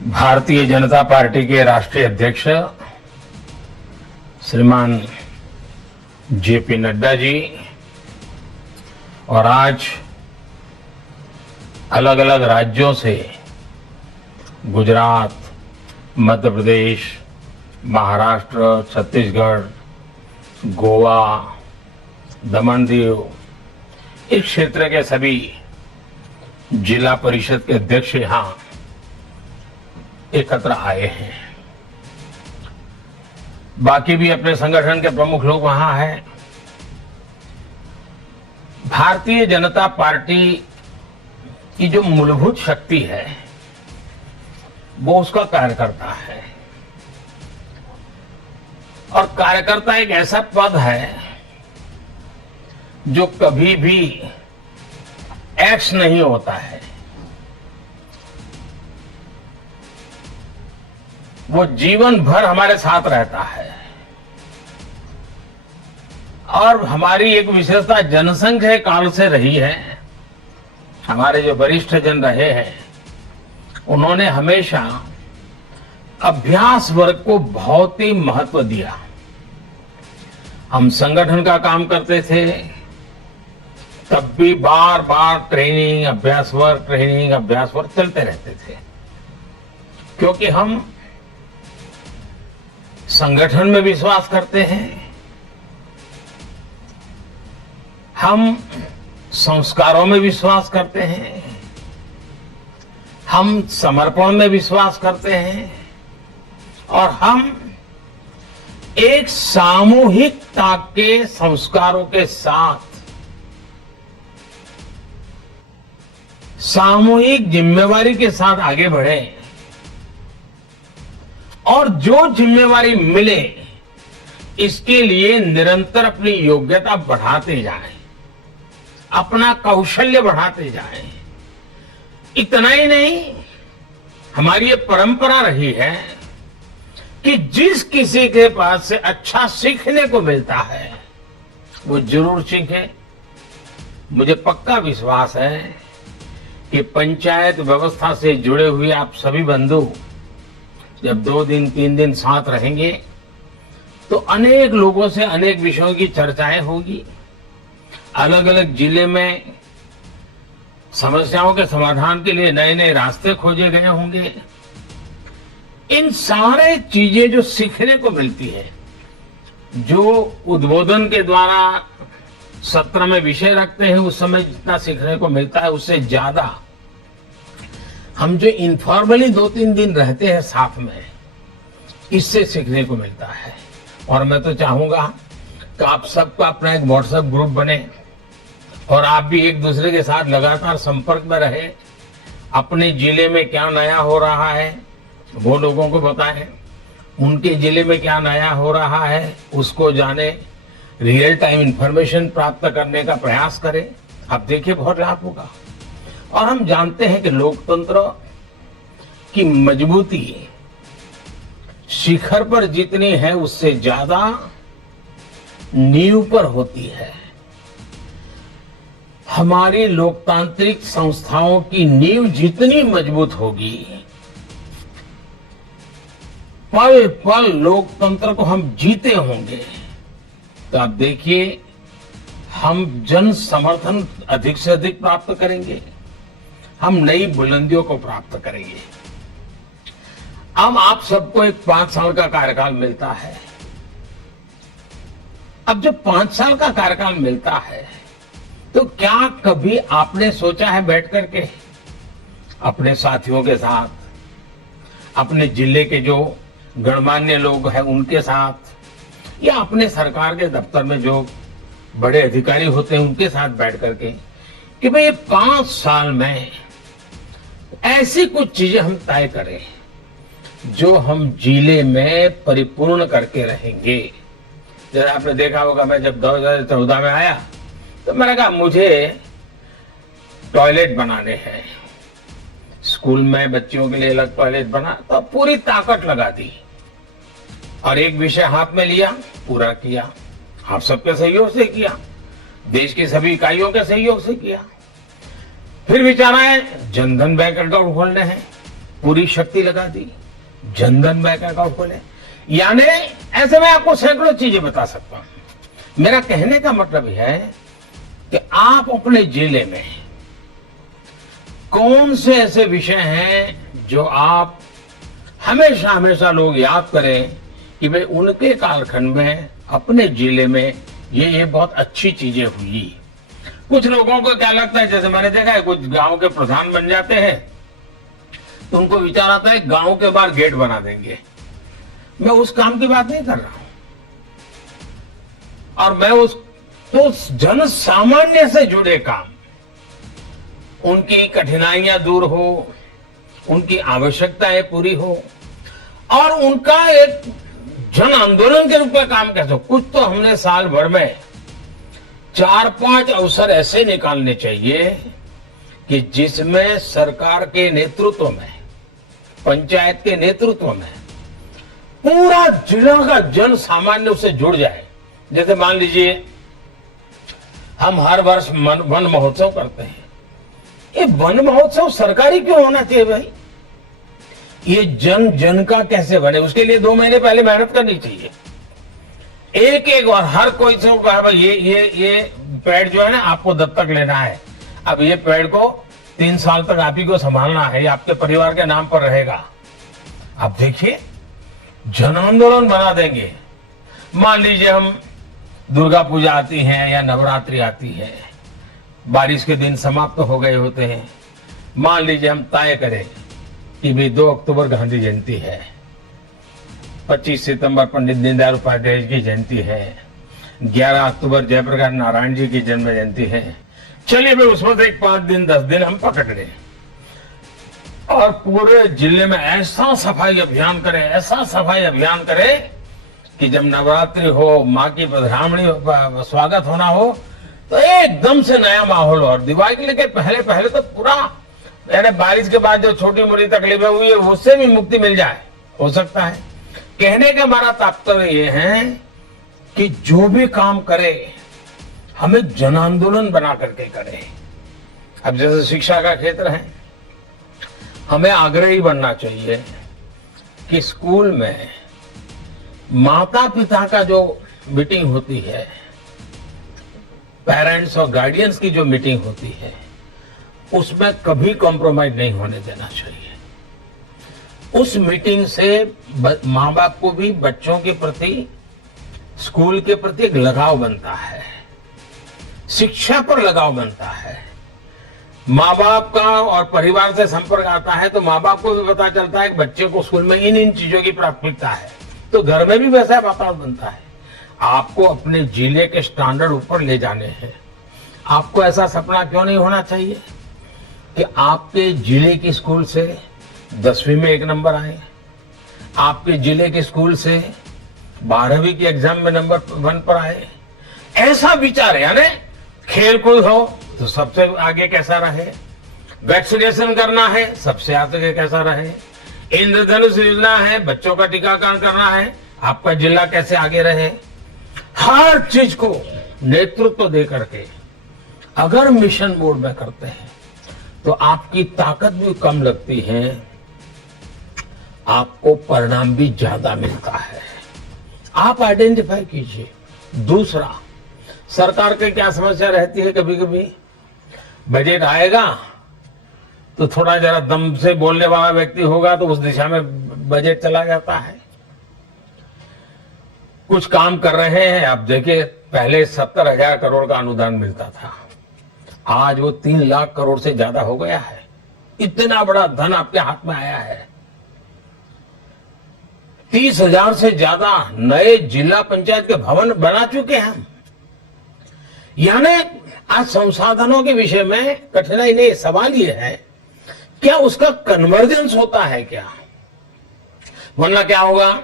Bharatiya Janata party के राष्ट्रीय अध्यक्ष श्रीमान जेपी नड्डा जी और आज अलग अलग राज्यों से गुजरात, मध्य प्रदेश, महाराष्ट्र, छत्तीसगढ़, गोवा, दमन दीव, इस क्षेत्र के सभी जिला परिषद के अध्यक्ष यहां एकत्र आए हैं। बाकी भी अपने संगठन के प्रमुख लोग वहां हैं। भारतीय जनता पार्टी की जो मूलभूत शक्ति है वो उसका कार्यकर्ता है, और कार्यकर्ता एक ऐसा पद है जो कभी भी एक्स नहीं होता है। वो जीवन भर हमारे साथ रहता है। और हमारी एक विशेषता जनसंघ काल से रही है। हमारे जो वरिष्ठ जन रहे हैं उन्होंने हमेशा अभ्यास वर्ग को बहुत ही महत्व दिया। हम संगठन का काम करते थे तब भी बार बार ट्रेनिंग, अभ्यास वर्ग चलते रहते थे, क्योंकि हम संगठन में विश्वास करते हैं, हम संस्कारों में विश्वास करते हैं, हम समर्पण में विश्वास करते हैं, और हम एक सामूहिकता के संस्कारों के साथ सामूहिक जिम्मेवारी के साथ आगे बढ़े, और जो जिम्मेवारी मिले इसके लिए निरंतर अपनी योग्यता बढ़ाते जाएं, अपना कौशल्य बढ़ाते जाएं। इतना ही नहीं, हमारी ये परंपरा रही है कि जिस किसी के पास से अच्छा सीखने को मिलता है वो जरूर सीखे। मुझे पक्का विश्वास है कि पंचायत व्यवस्था से जुड़े हुए आप सभी बंधु जब 2 दिन 3 दिन साथ रहेंगे तो अनेक लोगों से अनेक विषयों की चर्चाएं होगी। अलग अलग जिले में समस्याओं के समाधान के लिए नए नए रास्ते खोजे गए होंगे। इन सारे चीजें जो सीखने को मिलती है, जो उद्बोधन के द्वारा सत्र में विषय रखते हैं उस समय जितना सीखने को मिलता है उससे ज्यादा हम जो इनफॉर्मली 2-3 दिन रहते हैं साथ में, इससे सीखने को मिलता है। और मैं तो चाहूंगा कि आप सबका अपना एक व्हाट्सएप ग्रुप बने और आप भी एक दूसरे के साथ लगातार संपर्क में रहे। अपने जिले में क्या नया हो रहा है वो लोगों को बताएं, उनके जिले में क्या नया हो रहा है उसको जाने, रियल टाइम इंफॉर्मेशन प्राप्त करने का प्रयास करें। आप देखिए बहुत लाभ होगा। और हम जानते हैं कि लोकतंत्र की मजबूती शिखर पर जितनी है उससे ज्यादा नींव पर होती है। हमारी लोकतांत्रिक संस्थाओं की नींव जितनी मजबूत होगी, पल पल लोकतंत्र को हम जीते होंगे। तो आप देखिए हम जन समर्थन अधिक से अधिक प्राप्त करेंगे, हम नई बुलंदियों को प्राप्त करेंगे। अब आप सबको एक 5 साल का कार्यकाल मिलता है। अब जब 5 साल का कार्यकाल मिलता है तो क्या कभी आपने सोचा है बैठ करके अपने साथियों के साथ, अपने जिले के जो गणमान्य लोग हैं उनके साथ, या अपने सरकार के दफ्तर में जो बड़े अधिकारी होते हैं उनके साथ बैठ करके कि भाई ये 5 साल में ऐसी कुछ चीजें हम तय करें जो हम जिले में परिपूर्ण करके रहेंगे। जैसे आपने देखा होगा, मैं जब 2014 में आया तो मैंने कहा मुझे टॉयलेट बनाने हैं, स्कूल में बच्चियों के लिए अलग टॉयलेट बना, तो पूरी ताकत लगा दी और एक विषय हाथ में लिया, पूरा किया। आप सबके सहयोग से किया, देश की सभी इकाइयों के सहयोग से किया। फिर विचार आए जनधन बैंक अकाउंट खोलने हैं, पूरी शक्ति लगा दी, जनधन बैंक अकाउंट खोले, यानी ऐसे में आपको सैकड़ों चीजें बता सकता हूं। मेरा कहने का मतलब यह है कि आप अपने जिले में कौन से ऐसे विषय हैं जो आप हमेशा हमेशा लोग याद करें कि भाई उनके कालखंड में अपने जिले में ये बहुत अच्छी चीजें हुई। कुछ लोगों को क्या लगता है, जैसे मैंने देखा है कुछ गांव के प्रधान बन जाते हैं तो उनको विचार आता है गांव के बाहर गेट बना देंगे। मैं उस काम की बात नहीं कर रहा हूं, और मैं उस तो जन सामान्य से जुड़े काम, उनकी कठिनाइयां दूर हो, उनकी आवश्यकताएं पूरी हो, और उनका एक जन आंदोलन के रूप में काम कैसे। कुछ तो हमने साल भर में 4-5 अवसर ऐसे निकालने चाहिए कि जिसमें सरकार के नेतृत्व में, पंचायत के नेतृत्व में पूरा जिला का जन सामान्य उससे जुड़ जाए। जैसे मान लीजिए हम हर वर्ष वन महोत्सव करते हैं। ये वन महोत्सव सरकारी क्यों होना चाहिए भाई? ये जन जन का कैसे बने, उसके लिए 2 महीने पहले मेहनत करनी चाहिए। एक और हर कोई से कहा भाई ये पेड़ जो है ना आपको दत्तक लेना है, अब ये पेड़ को 3 साल तक आप ही को संभालना है, ये आपके परिवार के नाम पर रहेगा। अब देखिए जन आंदोलन बना देंगे। मान लीजिए हम दुर्गा पूजा आती है या नवरात्रि आती है, बारिश के दिन समाप्त हो गए होते हैं। मान लीजिए हम तय करें कि भाई 2 अक्टूबर गांधी जयंती है, 25 सितंबर पंडित दीनदयाल उपाध्याय की जयंती है, 11 अक्टूबर जयप्रकाश नारायण जी की जन्म जयंती है। चलिए भाई उसमें से 5 दिन 10 दिन हम पकड़ लें और पूरे जिले में ऐसा सफाई अभियान करें, ऐसा सफाई अभियान करें कि जब नवरात्रि हो, माँ की पधरामणी स्वागत होना हो तो एकदम से नया माहौल हो। और दिवाली के पहले पहले तो पूरा, यानी बारिश के बाद जो छोटी मोटी तकलीफें हुई है उससे भी मुक्ति मिल जाए, हो सकता है। कहने का हमारा तात्पर्य ये है कि जो भी काम करे हमें जन आंदोलन बना करके करें। अब जैसे शिक्षा का क्षेत्र है, हमें आग्रही बनना चाहिए कि स्कूल में माता पिता का जो मीटिंग होती है, पेरेंट्स और गार्डियंस की जो मीटिंग होती है, उसमें कभी कॉम्प्रोमाइज नहीं होने देना चाहिए। उस मीटिंग से माँ बाप को भी बच्चों के प्रति, स्कूल के प्रति एक लगाव बनता है, शिक्षा पर लगाव बनता है। माँ बाप का और परिवार से संपर्क आता है तो माँ बाप को भी पता चलता है कि बच्चे को स्कूल में इन चीजों की प्राथमिकता है, तो घर में भी वैसा वातावरण बनता है। आपको अपने जिले के स्टैंडर्ड ऊपर ले जाने हैं। आपको ऐसा सपना क्यों नहीं होना चाहिए कि आपके जिले की स्कूल से 10वीं में 1 नंबर आए, आपके जिले के स्कूल से 12वीं की एग्जाम में नंबर 1 पर आए। ऐसा विचार है, यानी खेल कूद हो तो सबसे आगे कैसा रहे, वैक्सीनेशन करना है सबसे आगे कैसा रहे, इंद्रधनुष योजना है, बच्चों का टीकाकरण करना है, आपका जिला कैसे आगे रहे। हर चीज को नेतृत्व दे करके अगर मिशन मोड में करते हैं तो आपकी ताकत भी कम लगती है, आपको परिणाम भी ज्यादा मिलता है। आप आइडेंटिफाई कीजिए। दूसरा, सरकार की क्या समस्या रहती है, कभी कभी बजट आएगा तो थोड़ा जरा दम से बोलने वाला व्यक्ति होगा तो उस दिशा में बजट चला जाता है। कुछ काम कर रहे हैं, आप देखिए पहले 70,000 करोड़ का अनुदान मिलता था, आज वो 3 लाख करोड़ से ज्यादा हो गया है। इतना बड़ा धन आपके हाथ में आया है। 30,000 से ज्यादा नए जिला पंचायत के भवन बना चुके हैं हम। यानी आज संसाधनों के विषय में कठिनाई नहीं, सवाल ये है क्या उसका कन्वर्जेंस होता है क्या? वरना क्या होगा,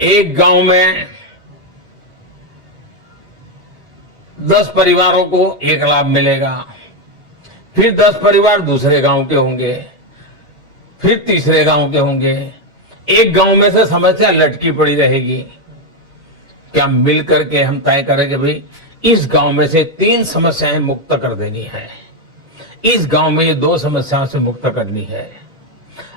एक गांव में 10 परिवारों को एक लाभ मिलेगा, फिर 10 परिवार दूसरे गांव के होंगे, फिर तीसरे गांव के होंगे, एक गांव में से समस्या लटकी पड़ी रहेगी। क्या मिल करके हम तय करें कि भाई इस गांव में से 3 समस्याएं मुक्त कर देनी है, इस गांव में ये 2 समस्याओं से मुक्त करनी है।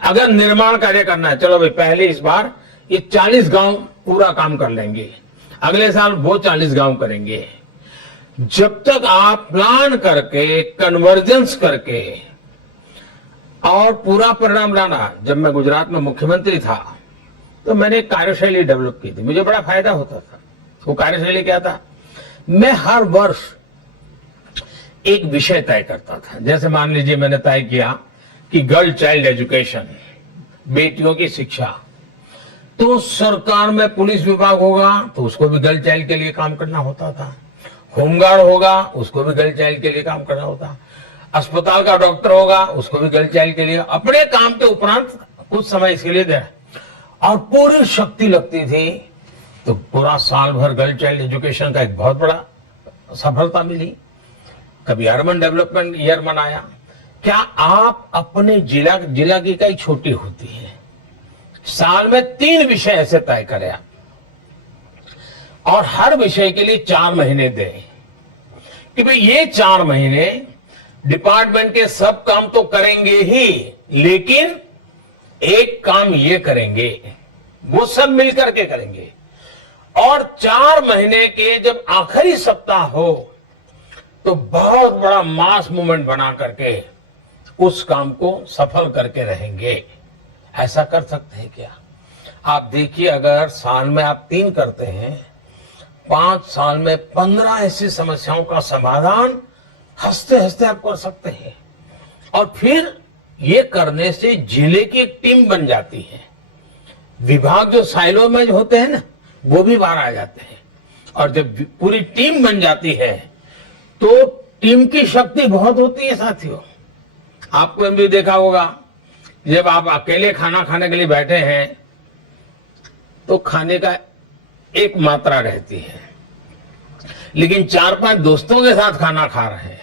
अगर निर्माण कार्य करना है, चलो भाई पहले इस बार ये 40 गांव पूरा काम कर लेंगे, अगले साल वो 40 गांव करेंगे। जब तक आप प्लान करके कन्वर्जेंस करके और पूरा परिणाम लाना। जब मैं गुजरात में मुख्यमंत्री था तो मैंने एक कार्यशैली डेवलप की थी, मुझे बड़ा फायदा होता था। वो कार्यशैली क्या था, मैं हर वर्ष एक विषय तय करता था। जैसे मान लीजिए मैंने तय किया कि गर्ल चाइल्ड एजुकेशन, बेटियों की शिक्षा, तो सरकार में पुलिस विभाग होगा तो उसको भी गर्ल चाइल्ड के लिए काम करना होता था, होमगार्ड होगा उसको भी गर्ल चाइल्ड के लिए काम करना होता, अस्पताल का डॉक्टर होगा उसको भी गर्ल चाइल्ड के लिए, अपने काम के उपरांत कुछ समय इसके लिए दे और पूरी शक्ति लगती थी। तो पूरा साल भर गर्ल चाइल्ड एजुकेशन का एक बहुत बड़ा सफलता मिली। कभी अर्बन डेवलपमेंट ईयर मनाया। क्या आप अपने जिला की इकाई छोटी होती है, साल में 3 विषय ऐसे तय करें आप, और हर विषय के लिए 4 महीने दें कि भाई ये 4 महीने डिपार्टमेंट के सब काम तो करेंगे ही, लेकिन एक काम ये करेंगे, वो सब मिलकर के करेंगे। और 4 महीने के जब आखिरी सप्ताह हो तो बहुत बड़ा मास मूवमेंट बना करके उस काम को सफल करके रहेंगे। ऐसा कर सकते हैं क्या? आप देखिए, अगर साल में आप 3 करते हैं, 5 साल में 15 ऐसी समस्याओं का समाधान हंसते हंसते आप कर सकते हैं। और फिर ये करने से जिले की एक टीम बन जाती है। विभाग जो साइलो में होते हैं ना, वो भी बाहर आ जाते हैं। और जब पूरी टीम बन जाती है तो टीम की शक्ति बहुत होती है साथियों। आपको भी देखा होगा, जब आप अकेले खाना खाने के लिए बैठे हैं तो खाने का एक मात्रा रहती है, लेकिन 4-5 दोस्तों के साथ खाना खा रहे हैं,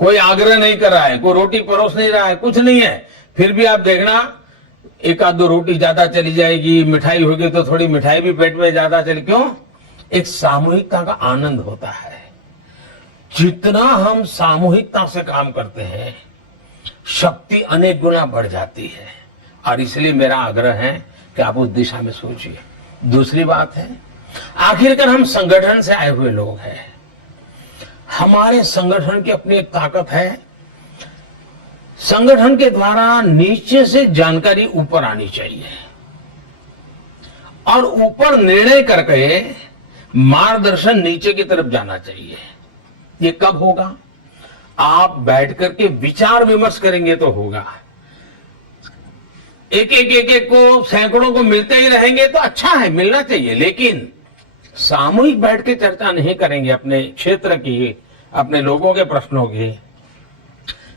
कोई आग्रह नहीं कर रहा है, कोई रोटी परोस नहीं रहा है, कुछ नहीं है, फिर भी आप देखना 1-2 रोटी ज्यादा चली जाएगी, मिठाई होगी तो थोड़ी मिठाई भी पेट में ज्यादा चली। क्यों? एक सामूहिकता का आनंद होता है। जितना हम सामूहिकता से काम करते हैं, शक्ति अनेक गुना बढ़ जाती है। और इसलिए मेरा आग्रह है कि आप उस दिशा में सोचिए। दूसरी बात है, आखिरकार हम संगठन से आए हुए लोग हैं, हमारे संगठन की अपनी एक ताकत है। संगठन के द्वारा नीचे से जानकारी ऊपर आनी चाहिए और ऊपर निर्णय करके मार्गदर्शन नीचे की तरफ जाना चाहिए। ये कब होगा? आप बैठ करके विचार विमर्श करेंगे तो होगा। एक को, सैकड़ों को मिलते ही रहेंगे तो अच्छा है, मिलना चाहिए, लेकिन सामूहिक बैठ के चर्चा नहीं करेंगे अपने क्षेत्र की, अपने लोगों के प्रश्नों की,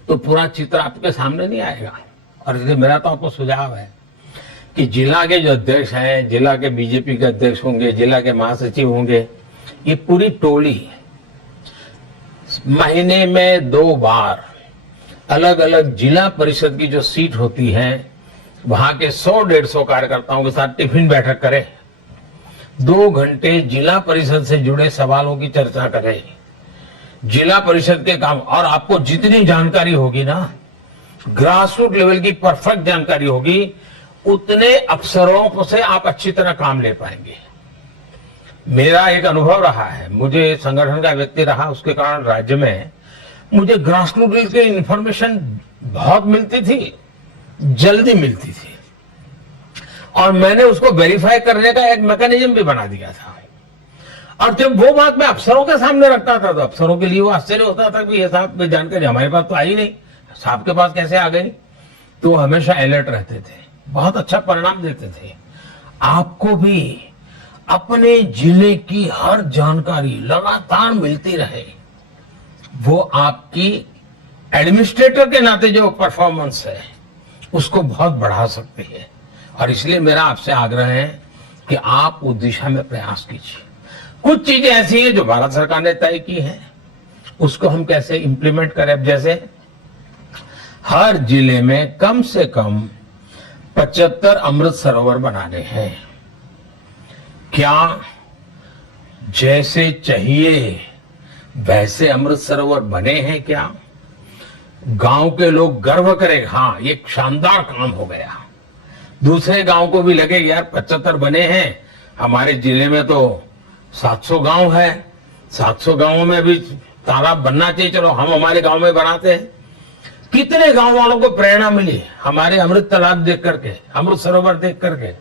तो पूरा चित्र आपके सामने नहीं आएगा। और इसलिए मेरा तो आपको सुझाव है कि जिला के जो अध्यक्ष हैं, जिला के बीजेपी के अध्यक्ष होंगे, जिला के महासचिव होंगे, ये पूरी टोली महीने में 2 बार अलग अलग जिला परिषद की जो सीट होती है, वहां के 100-150 कार्यकर्ताओं के साथ टिफिन बैठक करें, 2 घंटे जिला परिषद से जुड़े सवालों की चर्चा करें, जिला परिषद के काम। और आपको जितनी जानकारी होगी ना, ग्रासरूट लेवल की परफेक्ट जानकारी होगी, उतने अफसरों से आप अच्छी तरह काम ले पाएंगे। मेरा एक अनुभव रहा है, मुझे संगठन का व्यक्ति रहा, उसके कारण राज्य में मुझे ग्रासरूट लेवल की इंफॉर्मेशन बहुत मिलती थी, जल्दी मिलती थी, और मैंने उसको वेरीफाई करने का एक मैकेनिज्म भी बना दिया था। और जब वो बात मैं अफसरों के सामने रखता था तो अफसरों के लिए वो आश्चर्य होता था कि ये साहब जानकारी हमारे पास तो आई नहीं, साहब के पास कैसे आ गई। तो हमेशा अलर्ट रहते थे, बहुत अच्छा परिणाम देते थे। आपको भी अपने जिले की हर जानकारी लगातार मिलती रहे, वो आपकी एडमिनिस्ट्रेटर के नाते जो परफॉर्मेंस है उसको बहुत बढ़ा सकती है। और इसलिए मेरा आपसे आग्रह है कि आप उस दिशा में प्रयास कीजिए। कुछ चीजें ऐसी हैं जो भारत सरकार ने तय की हैं, उसको हम कैसे इंप्लीमेंट करें। जैसे हर जिले में कम से कम 75 अमृत सरोवर बनाने हैं। क्या जैसे चाहिए वैसे अमृत सरोवर बने हैं क्या? गांव के लोग गर्व करें, हाँ ये शानदार काम हो गया। दूसरे गांव को भी लगे यार 75 बने हैं, हमारे जिले में तो 700 गांव है, 700 गांवों में भी तालाब बनना चाहिए, चलो हम हमारे गांव में बनाते हैं। कितने गांव वालों को प्रेरणा मिली हमारे अमृत तालाब देख करके, अमृत सरोवर देख करके।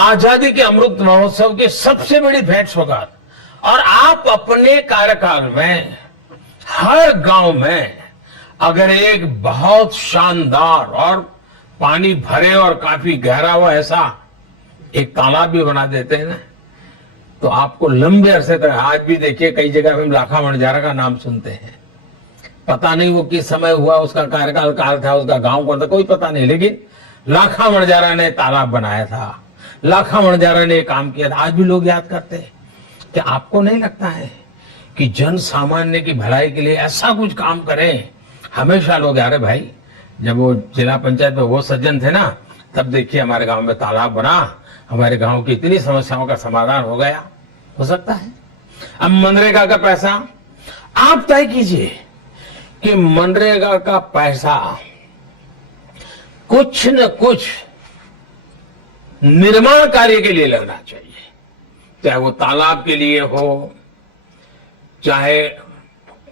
आजादी के अमृत महोत्सव की सबसे बड़ी भेंट सौगात। और आप अपने कार्यकाल में हर गांव में अगर एक बहुत शानदार और पानी भरे और काफी गहरा हुआ ऐसा एक तालाब भी बना देते हैं ना, तो आपको लंबे अरसे तक, आज भी देखिए कई जगह हम लाखा वणजारा का नाम सुनते हैं, पता नहीं वो किस समय हुआ, उसका कार्यकाल काल था, उसका गांव कौन था, कोई पता नहीं, लेकिन लाखा वणजारा ने तालाब बनाया था, लाखा वणजारा ने काम किया था, आज भी लोग याद करते हैं। क्या आपको नहीं लगता है कि जन सामान्य की भलाई के लिए ऐसा कुछ काम करें? हमेशा लोग, अरे भाई जब वो जिला पंचायत में वो सज्जन थे ना, तब देखिए हमारे गांव में तालाब बना, हमारे गांव की इतनी समस्याओं का समाधान हो गया। हो सकता है। अब मनरेगा का पैसा आप तय कीजिए कि मनरेगा का पैसा कुछ न कुछ निर्माण कार्य के लिए लगना चाहिए, चाहे वो तालाब के लिए हो, चाहे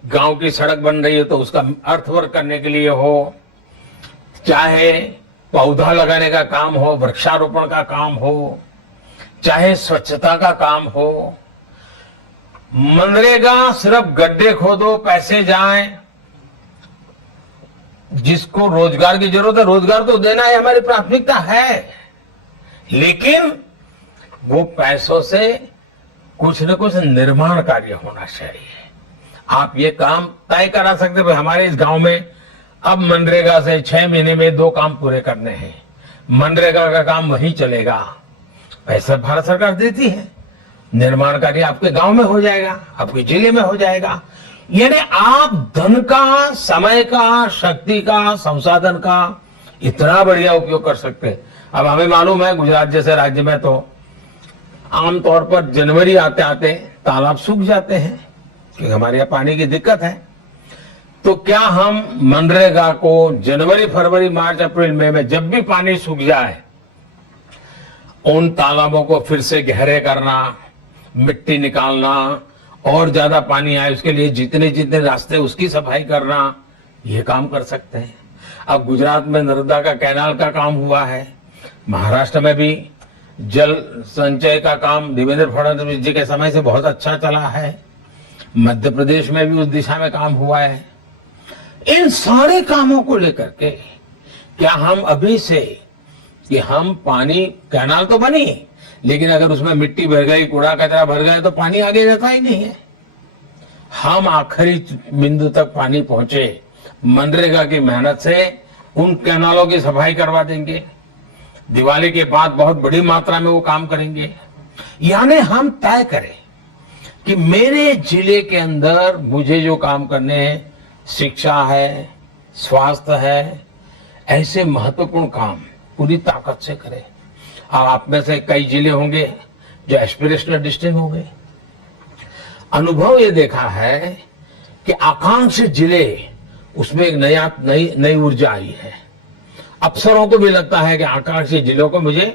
गांव की सड़क बन रही है तो उसका अर्थवर्क करने के लिए हो, चाहे पौधा लगाने का काम हो, वृक्षारोपण का काम हो, चाहे स्वच्छता का काम हो। मनरेगा सिर्फ गड्ढे खोदो पैसे जाएं, जिसको रोजगार की जरूरत है रोजगार तो देना है, हमारी प्राथमिकता है, लेकिन वो पैसों से कुछ न कुछ निर्माण कार्य होना चाहिए। आप ये काम तय करा सकते भाई हमारे इस गांव में अब मनरेगा से 6 महीने में 2 काम पूरे करने हैं, मनरेगा का काम वहीं चलेगा, पैसा भारत सरकार देती है, निर्माण कार्य आपके गांव में हो जाएगा, आपके जिले में हो जाएगा। यानी आप धन का, समय का, शक्ति का, संसाधन का इतना बढ़िया उपयोग कर सकते हैं। अब हमें मालूम है गुजरात जैसे राज्य में तो आमतौर पर जनवरी आते आते तालाब सूख जाते हैं क्योंकि हमारे यहाँ पानी की दिक्कत है। तो क्या हम मनरेगा को जनवरी, फरवरी, मार्च, अप्रैल, मई में जब भी पानी सूख जाए उन तालाबों को फिर से गहरे करना, मिट्टी निकालना, और ज्यादा पानी आए उसके लिए जितने जितने रास्ते उसकी सफाई करना, ये काम कर सकते हैं। अब गुजरात में नर्मदा का कैनाल का काम हुआ है, महाराष्ट्र में भी जल संचय का काम देवेंद्र फडणवीस जी के समय से बहुत अच्छा चला है, मध्य प्रदेश में भी उस दिशा में काम हुआ है। इन सारे कामों को लेकर के क्या हम अभी से कि हम पानी, कैनाल तो बनी लेकिन अगर उसमें मिट्टी भर गई, कूड़ा कचरा भर गया तो पानी आगे जाता ही नहीं है। हम आखिरी बिंदु तक पानी पहुंचे, मनरेगा की मेहनत से उन कैनालों की सफाई करवा देंगे, दिवाली के बाद बहुत बड़ी मात्रा में वो काम करेंगे। यानी हम तय करें कि मेरे जिले के अंदर मुझे जो काम करने हैं, शिक्षा है, स्वास्थ्य है, ऐसे महत्वपूर्ण काम पूरी ताकत से करें। अब आप में से कई जिले होंगे जो एस्पिरेशनल डिस्ट्रिक्ट होंगे। अनुभव ये देखा है कि आकांक्षी जिले, उसमें एक नई ऊर्जा आई है। अफसरों को भी लगता है कि आकांक्षी जिलों को मुझे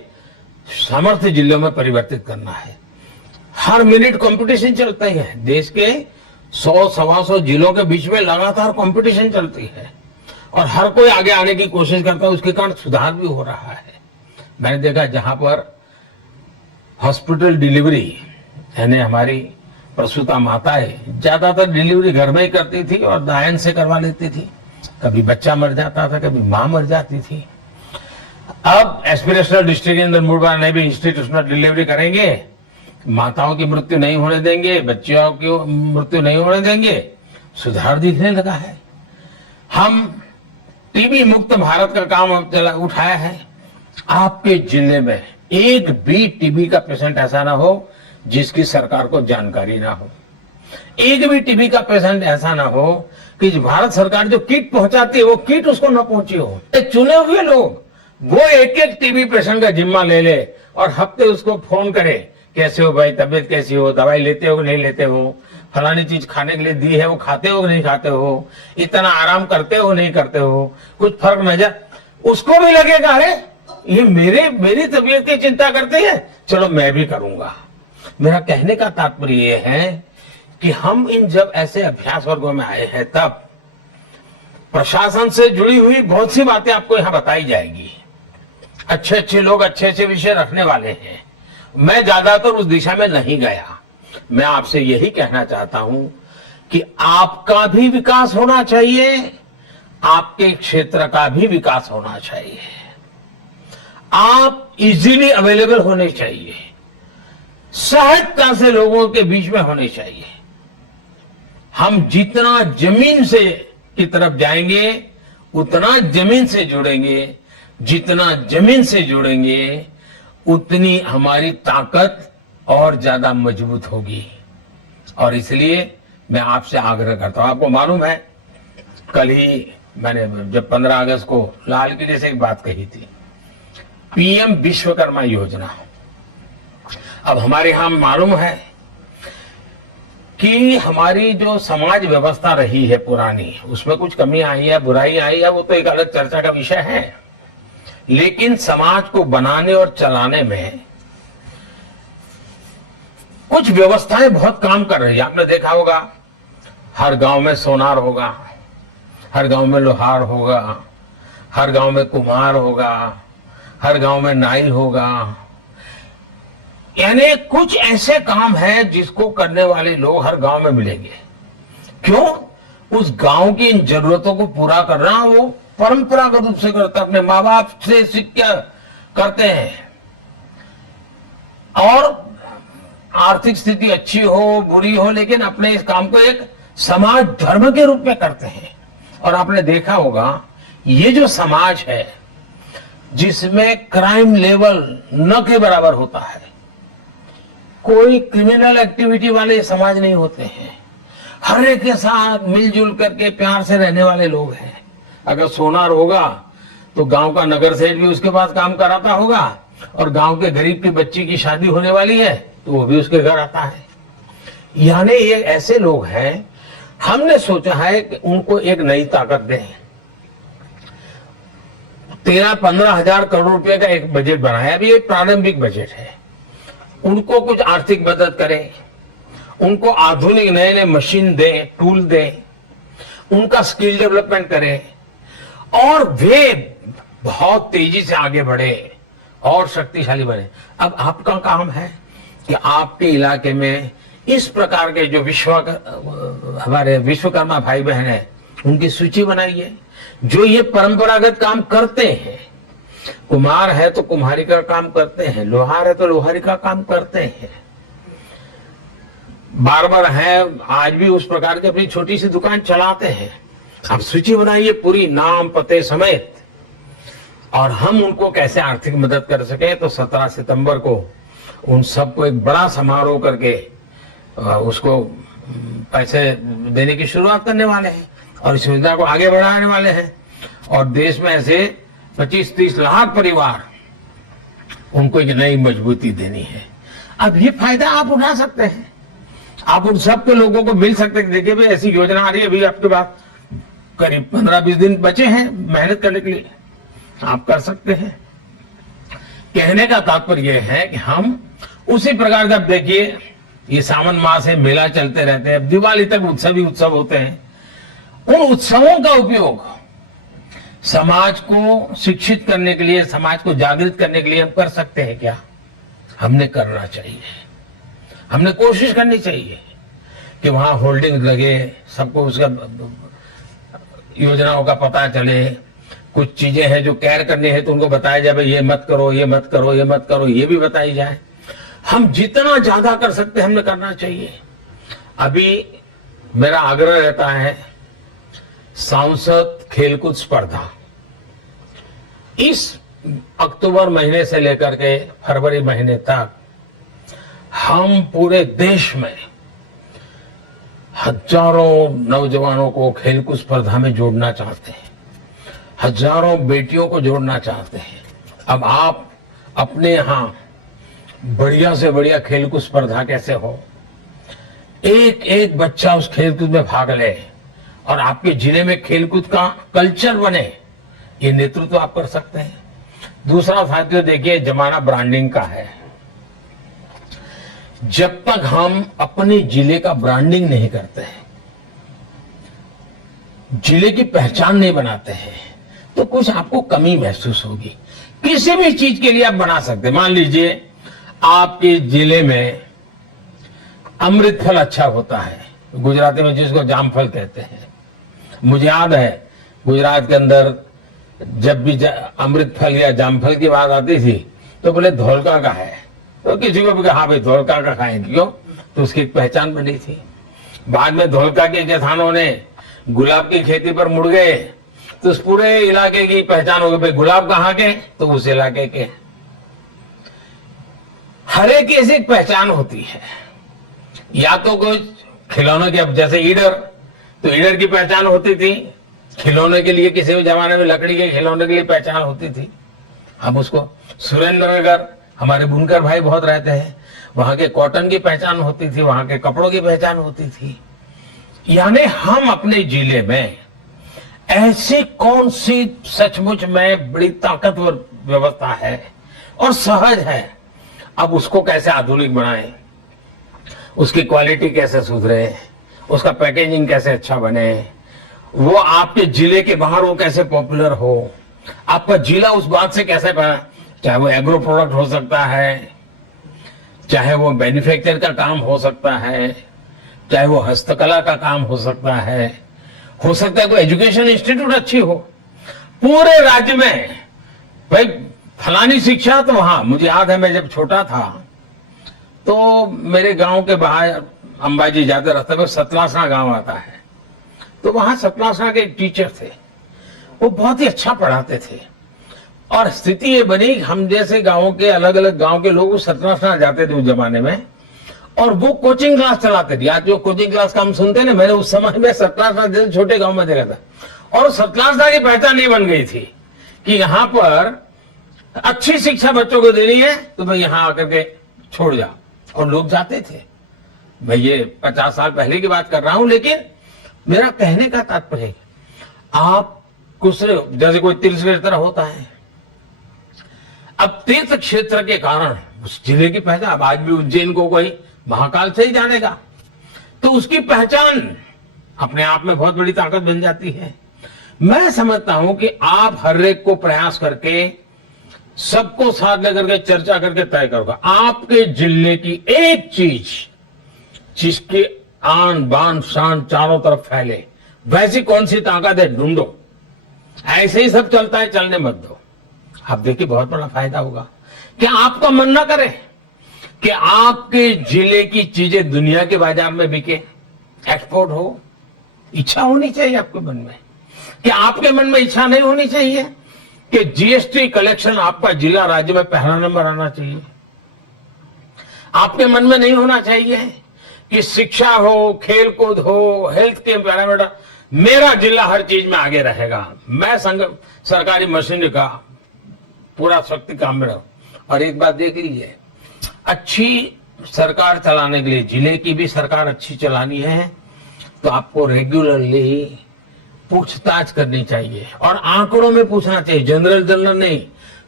सामर्थ्य जिलों में परिवर्तित करना है। हर मिनट कंपटीशन चलता ही है, देश के 100-125 जिलों के बीच में लगातार कंपटीशन चलती है और हर कोई आगे आने की कोशिश करता है, उसके कारण सुधार भी हो रहा है। मैंने देखा जहां पर हॉस्पिटल डिलीवरी, यानी हमारी प्रसूता माताएं ज्यादातर डिलीवरी घर में ही करती थी और दायन से करवा लेती थी, कभी बच्चा मर जाता था, कभी मां मर जाती थी। अब एस्पिरेशनल डिस्ट्रिक्ट के अंदर मुड़वा ने भी इंस्टीट्यूशनल डिलीवरी करेंगे, माताओं की मृत्यु नहीं होने देंगे, बच्चियों की मृत्यु नहीं होने देंगे, सुधार दिखने लगा है। हम टीबी मुक्त भारत का काम उठाया है। आपके जिले में एक भी टीबी का पेशेंट ऐसा ना हो जिसकी सरकार को जानकारी ना हो, एक भी टीबी का पेशेंट ऐसा ना हो कि भारत सरकार जो किट पहुंचाती है वो किट उसको न पहुंची हो। चुने हुए लोग वो एक एक टीबी पेशेंट का जिम्मा ले ले और हफ्ते उसको फोन करे, कैसे हो भाई, तबीयत कैसी हो, दवाई लेते हो नहीं लेते हो, फलानी चीज खाने के लिए दी है, वो खाते हो नहीं खाते हो, इतना आराम करते हो नहीं करते हो, कुछ फर्क नजर, उसको भी लगेगा अरे ये मेरी तबीयत की चिंता करते हैं, चलो मैं भी करूंगा। मेरा कहने का तात्पर्य ये है कि हम इन जब ऐसे अभ्यास वर्गों में आए हैं तब प्रशासन से जुड़ी हुई बहुत सी बातें आपको यहां बताई जाएगी। अच्छे अच्छे लोग अच्छे अच्छे विषय रखने वाले हैं। मैं ज्यादातर उस दिशा में नहीं गया। मैं आपसे यही कहना चाहता हूं कि आपका भी विकास होना चाहिए, आपके क्षेत्र का भी विकास होना चाहिए। आप इजीली अवेलेबल होने चाहिए, सहजता से लोगों के बीच में होने चाहिए। हम जितना जमीन से की तरफ जाएंगे उतना जमीन से जुड़ेंगे, जितना जमीन से जुड़ेंगे उतनी हमारी ताकत और ज्यादा मजबूत होगी। और इसलिए मैं आपसे आग्रह करता हूं, आपको मालूम है कल ही मैंने जब 15 अगस्त को लाल किले से एक बात कही थी, पीएम विश्वकर्मा योजना। अब हमारे यहां मालूम है कि हमारी जो समाज व्यवस्था रही है पुरानी, उसमें कुछ कमी आई है, बुराई आई है, वो तो एक अलग चर्चा का विषय है। लेकिन समाज को बनाने और चलाने में कुछ व्यवस्थाएं बहुत काम कर रही है। आपने देखा होगा हर गांव में सोनार होगा, हर गांव में लोहार होगा, हर गांव में कुम्हार होगा, हर गांव में नाई होगा। यानी कुछ ऐसे काम हैं जिसको करने वाले लोग हर गांव में मिलेंगे। क्यों? उस गांव की इन जरूरतों को पूरा करना वो परंपरागत रूप से करते, अपने माँ बाप से सीख करते हैं। और आर्थिक स्थिति अच्छी हो बुरी हो, लेकिन अपने इस काम को एक समाज धर्म के रूप में करते हैं। और आपने देखा होगा ये जो समाज है जिसमें क्राइम लेवल न के बराबर होता है, कोई क्रिमिनल एक्टिविटी वाले समाज नहीं होते हैं, हर एक के साथ मिलजुल करके प्यार से रहने वाले लोग हैं। अगर सोनार होगा तो गांव का नगर सेठ भी उसके पास काम कराता होगा, और गांव के गरीब की बच्ची की शादी होने वाली है तो वो भी उसके घर आता है। यानी ये ऐसे लोग हैं, हमने सोचा है कि उनको एक नई ताकत दें। 13-15 हजार करोड़ रुपए का एक बजट बनाया, अभी एक प्रारंभिक बजट है। उनको कुछ आर्थिक मदद करें, उनको आधुनिक नए नए मशीन दें, टूल दें, उनका स्किल डेवलपमेंट करें और वे बहुत तेजी से आगे बढ़े और शक्तिशाली बने। अब आपका काम है कि आपके इलाके में इस प्रकार के जो हमारे विश्वकर्मा भाई बहन हैं उनकी सूची बनाइए, जो ये परंपरागत काम करते हैं। कुम्हार है तो कुम्हारी का काम करते हैं, लोहार है तो लोहारी का काम करते हैं, बार्बर है आज भी उस प्रकार की अपनी छोटी सी दुकान चलाते हैं। आप सूची बनाइए पूरी, नाम पते समेत, और हम उनको कैसे आर्थिक मदद कर सके। तो 17 सितंबर को उन सबको एक बड़ा समारोह करके उसको पैसे देने की शुरुआत करने वाले हैं और इस योजना को आगे बढ़ाने वाले हैं। और देश में ऐसे 25-30 लाख परिवार, उनको एक नई मजबूती देनी है। अब ये फायदा आप उठा सकते हैं, आप उन सबके लोगों को मिल सकते हैं। देखिए भाई ऐसी योजना आ रही है, अभी आपके पास करीब 15-20 दिन बचे हैं मेहनत करने के लिए, आप कर सकते हैं। कहने का तात्पर्य यह है कि हम उसी प्रकार का, अब देखिए ये सावन मास है, मेला चलते रहते हैं, दिवाली तक उत्सव ही उत्सव होते हैं। उन उत्सवों का उपयोग समाज को शिक्षित करने के लिए, समाज को जागृत करने के लिए हम कर सकते हैं क्या? हमने करना चाहिए, हमने कोशिश करनी चाहिए कि वहां होल्डिंग लगे, सबको उसका योजनाओं का पता चले। कुछ चीजें हैं जो केयर करनी है तो उनको बताया जाए, भाई ये मत करो, ये मत करो, ये मत करो, ये भी बताई जाए। हम जितना ज्यादा कर सकते हैं हमने करना चाहिए। अभी मेरा आग्रह रहता है, सांसद खेलकूद स्पर्धा इस अक्टूबर महीने से लेकर के फरवरी महीने तक हम पूरे देश में हजारों नौजवानों को खेलकूद स्पर्धा में जोड़ना चाहते हैं, हजारों बेटियों को जोड़ना चाहते हैं। अब आप अपने यहां बढ़िया से बढ़िया खेलकूद स्पर्धा कैसे हो, एक एक बच्चा उस खेलकूद में भाग ले और आपके जिले में खेलकूद का कल्चर बने, ये नेतृत्व आप कर सकते हैं। दूसरा साथियों देखिए, जमाना ब्रांडिंग का है। जब तक हम अपने जिले का ब्रांडिंग नहीं करते हैं, जिले की पहचान नहीं बनाते हैं, तो कुछ आपको कमी महसूस होगी। किसी भी चीज के लिए आप बना सकते हैं। मान लीजिए आपके जिले में अमृत फल अच्छा होता है, गुजराती में जिसको जामफल कहते हैं। मुझे याद है गुजरात के अंदर जब भी अमृत फल या जामफल की बात आती थी तो बोले धोलका का है, तो किसी को भी कहा हाँ भाई धोलका का खाएंगे, क्यों? तो उसकी एक पहचान बनी थी। बाद में धोलका के किसानों ने गुलाब की खेती पर मुड़ गए तो उस पूरे इलाके की पहचान हो गई, भाई गुलाब कहाँ के, तो उस इलाके के। हर एक की ऐसी पहचान होती है। या तो कुछ खिलौनों की, अब जैसे ईडर, तो ईडर की पहचान होती थी। खिलौने के लिए किसी भी जमाने में लकड़ी के खिलौने के लिए पहचान होती थी। हम उसको सुरेंद्रनगर, हमारे बुनकर भाई बहुत रहते हैं, वहां के कॉटन की पहचान होती थी, वहां के कपड़ों की पहचान होती थी। यानी हम अपने जिले में ऐसी कौन सी सचमुच में बड़ी ताकतवर व्यवस्था है और सहज है, अब उसको कैसे आधुनिक बनाएं, उसकी क्वालिटी कैसे सुधरे, उसका पैकेजिंग कैसे अच्छा बने, वो आपके जिले के बाहर वो कैसे पॉपुलर हो, आपका जिला उस बात से कैसे बना, चाहे वो एग्रो प्रोडक्ट हो सकता है, चाहे वो मैन्युफैक्चर का काम हो सकता है, चाहे वो हस्तकला का काम हो सकता है कोई एजुकेशन इंस्टीट्यूट अच्छी हो। पूरे राज्य में भाई फलानी शिक्षा, तो वहां मुझे याद है मैं जब छोटा था तो मेरे गांव के बाहर अंबाजी जाते रास्ते में सतलासना गांव आता है, तो वहां सतलासना के एक टीचर थे, वो बहुत ही अच्छा पढ़ाते थे। और स्थिति ये बनी, हम जैसे गांवों के अलग अलग गांव के लोग सतलासना जाते थे उस जमाने में, और वो कोचिंग क्लास चलाते थे। आज जो कोचिंग क्लास का हम सुनते ना, मैंने उस समय में सतलासना जैसे छोटे गांव में देखा था, और सतलासना की पहचान नहीं बन गई थी कि यहाँ पर अच्छी शिक्षा बच्चों को देनी है तो भाई यहाँ आकर के छोड़ जा, और लोग जाते थे। मैं ये 50 साल पहले की बात कर रहा हूं, लेकिन मेरा कहने का तात्पर्य, आप कुछ जैसे कोई तीर्थ क्षेत्र होता है, अब तीर्थ क्षेत्र के कारण उस जिले की पहचान, अब आज भी उज्जैन को कोई महाकाल से ही जानेगा, तो उसकी पहचान अपने आप में बहुत बड़ी ताकत बन जाती है। मैं समझता हूं कि आप हर एक को प्रयास करके, सबको साथ लेकर के चर्चा करके तय करोगा आपके जिले की एक चीज जिसकी आन बान शान चारों तरफ फैले, वैसी कौन सी ताकत है ढूंढो। ऐसे ही सब चलता है, चलने मत दो। आप देखिए बहुत बड़ा फायदा होगा। क्या आपका मन ना करे कि आपके जिले की चीजें दुनिया के बाजार में बिके, एक्सपोर्ट हो? इच्छा होनी चाहिए आपके मन में। क्या आपके मन में इच्छा नहीं होनी चाहिए कि जीएसटी कलेक्शन आपका जिला राज्य में पहला नंबर आना चाहिए? आपके मन में नहीं होना चाहिए कि शिक्षा हो, खेलकूद हो, हेल्थ के पैरामीटर, मेरा जिला हर चीज में आगे रहेगा, मैं सरकारी मशीनरी का पूरा शक्ति काम में रहूं? और एक बात देख लीजिए, अच्छी सरकार चलाने के लिए, जिले की भी सरकार अच्छी चलानी है तो आपको रेगुलरली पूछताछ करनी चाहिए और आंकड़ों में पूछना चाहिए। जनरल नहीं,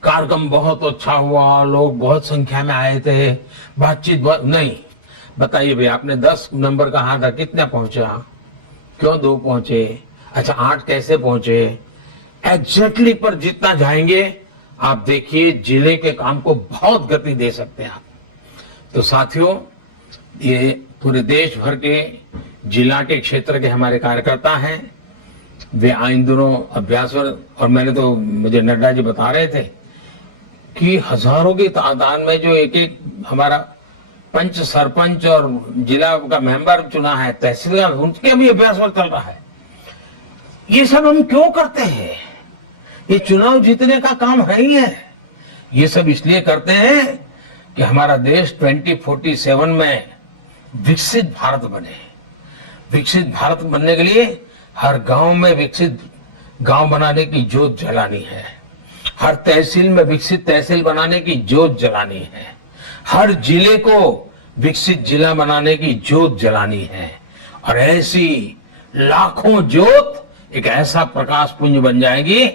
कार्यक्रम बहुत अच्छा हुआ, लोग बहुत संख्या में आए थे, बातचीत बहुत नहीं। बताइए भाई, आपने 10 नंबर कहा था, कितना पहुंचा, क्यों 2 पहुंचे, अच्छा 8 कैसे पहुंचे, एग्जैक्टली पर जितना जाएंगे आप देखिए जिले के काम को बहुत गति दे सकते हैं आप। तो साथियों, ये पूरे देश भर के जिला के क्षेत्र के हमारे कार्यकर्ता हैं, वे इन दिनों अभ्यासवर, और मैंने तो, मुझे नड्डा जी बता रहे थे कि हजारों की तादाद में जो एक एक हमारा पंच, सरपंच और जिला का मेंबर चुना है, तहसीलदार, उनके भी अभ्यासवर चल रहा है। ये सब हम क्यों करते हैं? ये चुनाव जीतने का काम है ही है। ये सब इसलिए करते हैं कि हमारा देश 2047 में विकसित भारत बने। विकसित भारत बनने के लिए हर गांव में विकसित गांव बनाने की जोत जलानी है, हर तहसील में विकसित तहसील बनाने की जोत जलानी है, हर जिले को विकसित जिला बनाने की जोत जलानी है और ऐसी लाखों जोत एक ऐसा प्रकाश पुंज बन जाएगी,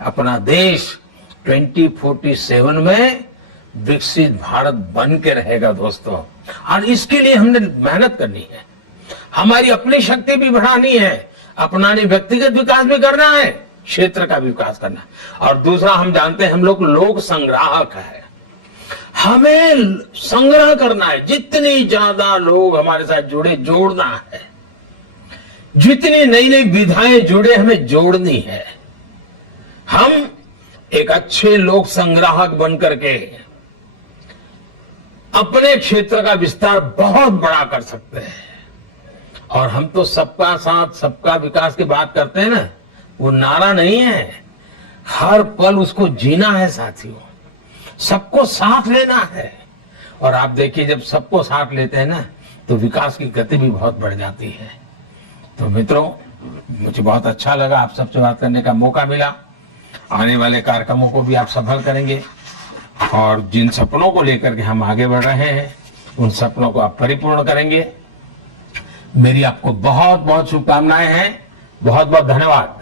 अपना देश 2047 में विकसित भारत बन के रहेगा दोस्तों। और इसके लिए हमने मेहनत करनी है, हमारी अपनी शक्ति भी बढ़ानी है, अपनानी व्यक्तिगत विकास भी करना है, क्षेत्र का भी विकास करना है। और दूसरा, हम जानते हैं हम लोग संग्राहक है, हमें संग्रह करना है, जितनी ज्यादा लोग हमारे साथ जुड़े जोड़ना है, जितनी नई नई विधाएं जुड़े हमें जोड़नी है। हम एक अच्छे लोक संग्राहक बनकर के अपने क्षेत्र का विस्तार बहुत बड़ा कर सकते हैं। और हम तो सबका साथ सबका विकास की बात करते हैं ना, वो नारा नहीं है, हर पल उसको जीना है साथियों, सबको साथ लेना है। और आप देखिए जब सबको साथ लेते हैं ना तो विकास की गति भी बहुत बढ़ जाती है। तो मित्रों, मुझे बहुत अच्छा लगा, आप सबसे बात करने का मौका मिला। आने वाले कार्यक्रमों को भी आप सफल करेंगे और जिन सपनों को लेकर के हम आगे बढ़ रहे हैं उन सपनों को आप परिपूर्ण करेंगे। मेरी आपको बहुत बहुत शुभकामनाएं हैं। बहुत बहुत धन्यवाद।